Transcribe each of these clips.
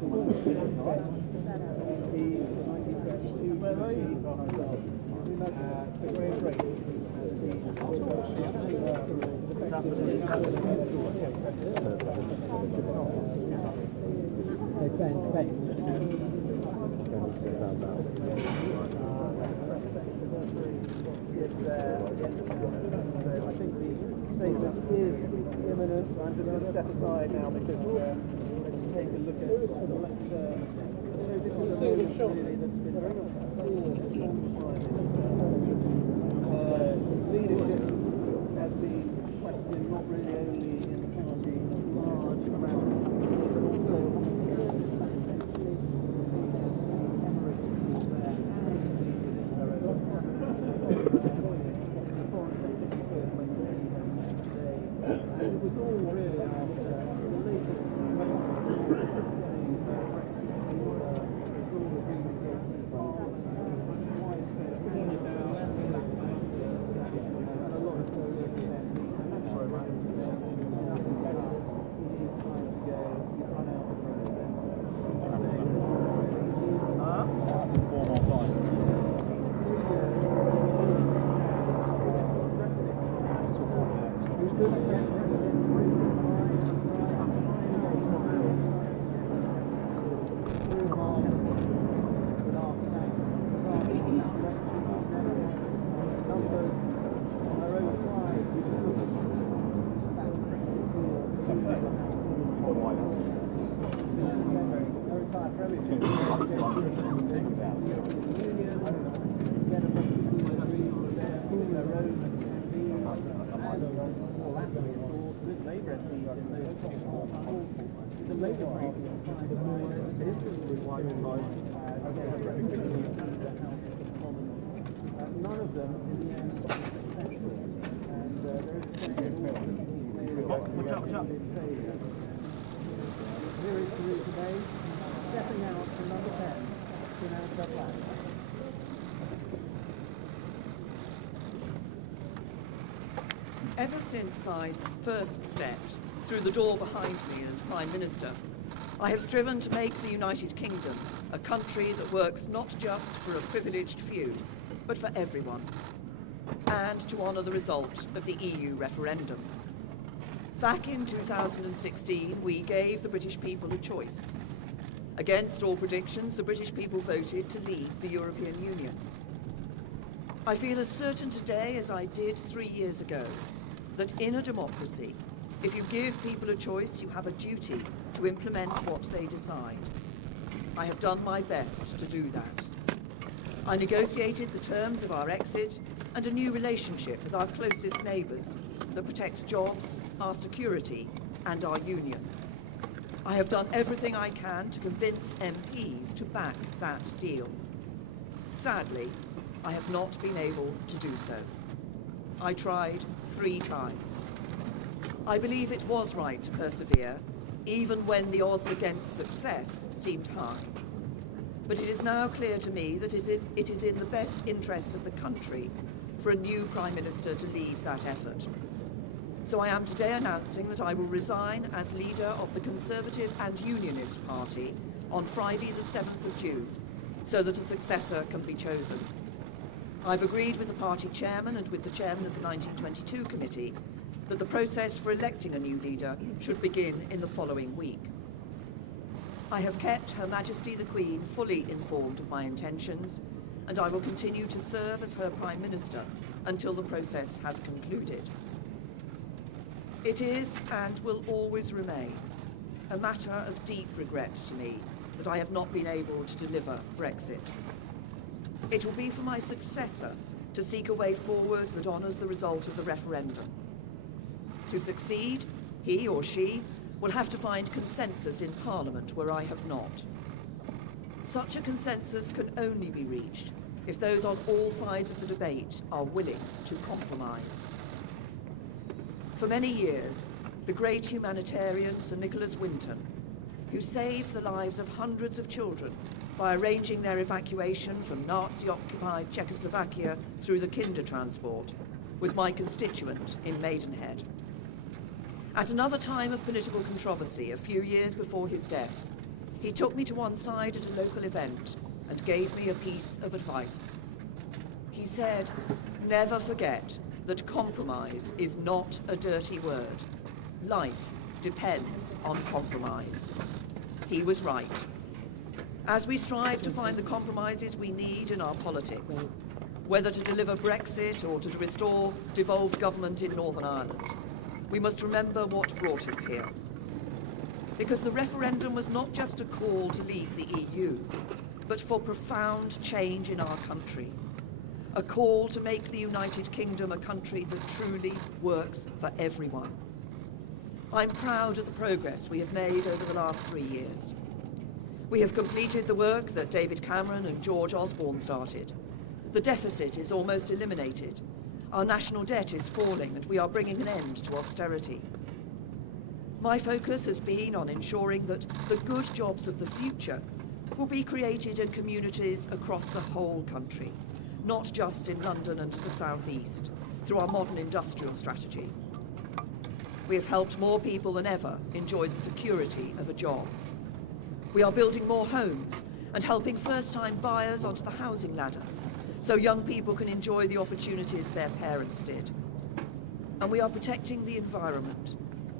I'm just going to step aside now because let's take a look at so this is a moment really that's been very much leadership has been questioned not really only in the party large around but also it was all really after the latest none of them in the end successful, and there is here is Theresa May stepping out from number 10 to announce her plan. Ever since I first stepped through the door behind me as Prime Minister, I have striven to make the United Kingdom a country that works not just for a privileged few, but for everyone, and to honour the result of the EU referendum. Back in 2016, we gave the British people a choice. Against all predictions, the British people voted to leave the European Union. I feel as certain today as I did 3 years ago that in a democracy, if you give people a choice, you have a duty to implement what they decide. I have done my best to do that. I negotiated the terms of our exit and a new relationship with our closest neighbours that protects jobs, our security, and our union. I have done everything I can to convince MPs to back that deal. Sadly, I have not been able to do so. I tried 3 times. I believe it was right to persevere, even when the odds against success seemed high. But it is now clear to me that it is in the best interests of the country for a new Prime Minister to lead that effort. So I am today announcing that I will resign as leader of the Conservative and Unionist Party on Friday the 7th of June, so that a successor can be chosen. I've agreed with the party chairman and with the chairman of the 1922 committee that the process for electing a new leader should begin in the following week. I have kept Her Majesty the Queen fully informed of my intentions, and I will continue to serve as her Prime Minister until the process has concluded. It is, and will always remain, a matter of deep regret to me that I have not been able to deliver Brexit. It will be for my successor to seek a way forward that honours the result of the referendum. To succeed, he or she will have to find consensus in Parliament where I have not. Such a consensus can only be reached if those on all sides of the debate are willing to compromise. For many years, the great humanitarian Sir Nicholas Winton, who saved the lives of hundreds of children by arranging their evacuation from Nazi-occupied Czechoslovakia through the Kindertransport, was my constituent in Maidenhead. At another time of political controversy, a few years before his death, He took me to one side at a local event and gave me a piece of advice. He said, "Never forget that compromise is not a dirty word. Life depends on compromise." He was right. As we strive to find the compromises we need in our politics, whether to deliver Brexit or to restore devolved government in Northern Ireland, we must remember what brought us here. Because the referendum was not just a call to leave the EU, but for profound change in our country. A call to make the United Kingdom a country that truly works for everyone. I'm proud of the progress we have made over the last 3 years. We have completed the work that David Cameron and George Osborne started. The deficit is almost eliminated. Our national debt is falling, and we are bringing an end to austerity. My focus has been on ensuring that the good jobs of the future will be created in communities across the whole country, not just in London and the South East, through our modern industrial strategy. We have helped more people than ever enjoy the security of a job. We are building more homes and helping first-time buyers onto the housing ladder, so young people can enjoy the opportunities their parents did. And we are protecting the environment,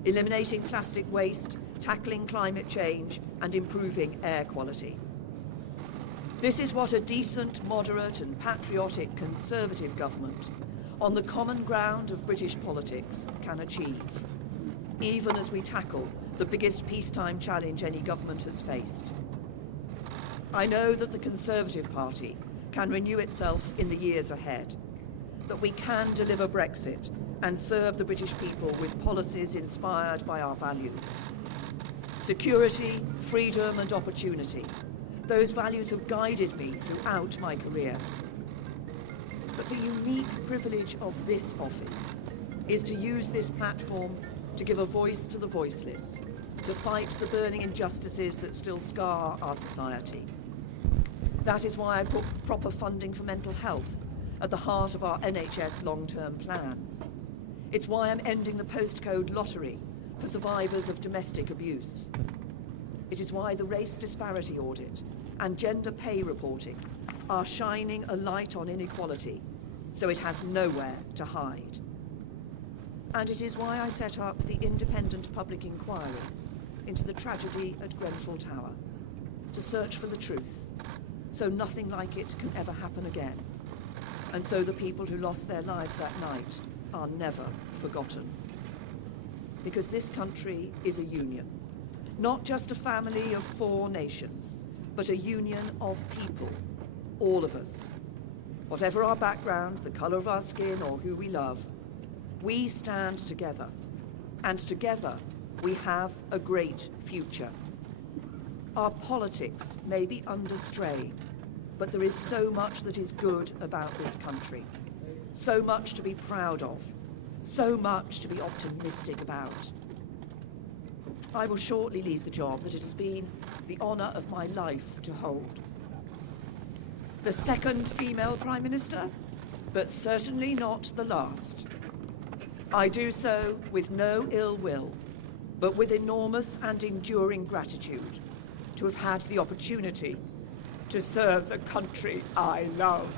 eliminating plastic waste, tackling climate change, and improving air quality. This is what a decent, moderate, and patriotic Conservative government on the common ground of British politics can achieve, even as we tackle the biggest peacetime challenge any government has faced. I know that the Conservative Party can renew itself in the years ahead, that we can deliver Brexit and serve the British people with policies inspired by our values. Security, freedom, and opportunity. Those values have guided me throughout my career. But the unique privilege of this office is to use this platform to give a voice to the voiceless, to fight the burning injustices that still scar our society. That is why I put proper funding for mental health at the heart of our NHS long-term plan. It's why I'm ending the postcode lottery for survivors of domestic abuse. It is why the race disparity audit and gender pay reporting are shining a light on inequality, so it has nowhere to hide. And it is why I set up the independent public inquiry into the tragedy at Grenfell Tower, to search for the truth, so nothing like it can ever happen again, and so the people who lost their lives that night are never forgotten. Because this country is a union, not just a family of 4 nations, but a union of people, all of us. Whatever our background, the colour of our skin, or who we love, we stand together, and together we have a great future. Our politics may be under strain, but there is so much that is good about this country, so much to be proud of, so much to be optimistic about. I will shortly leave the job that it has been the honour of my life to hold. The second female Prime Minister, but certainly not the last. I do so with no ill will, but with enormous and enduring gratitude to have had the opportunity to serve the country I love.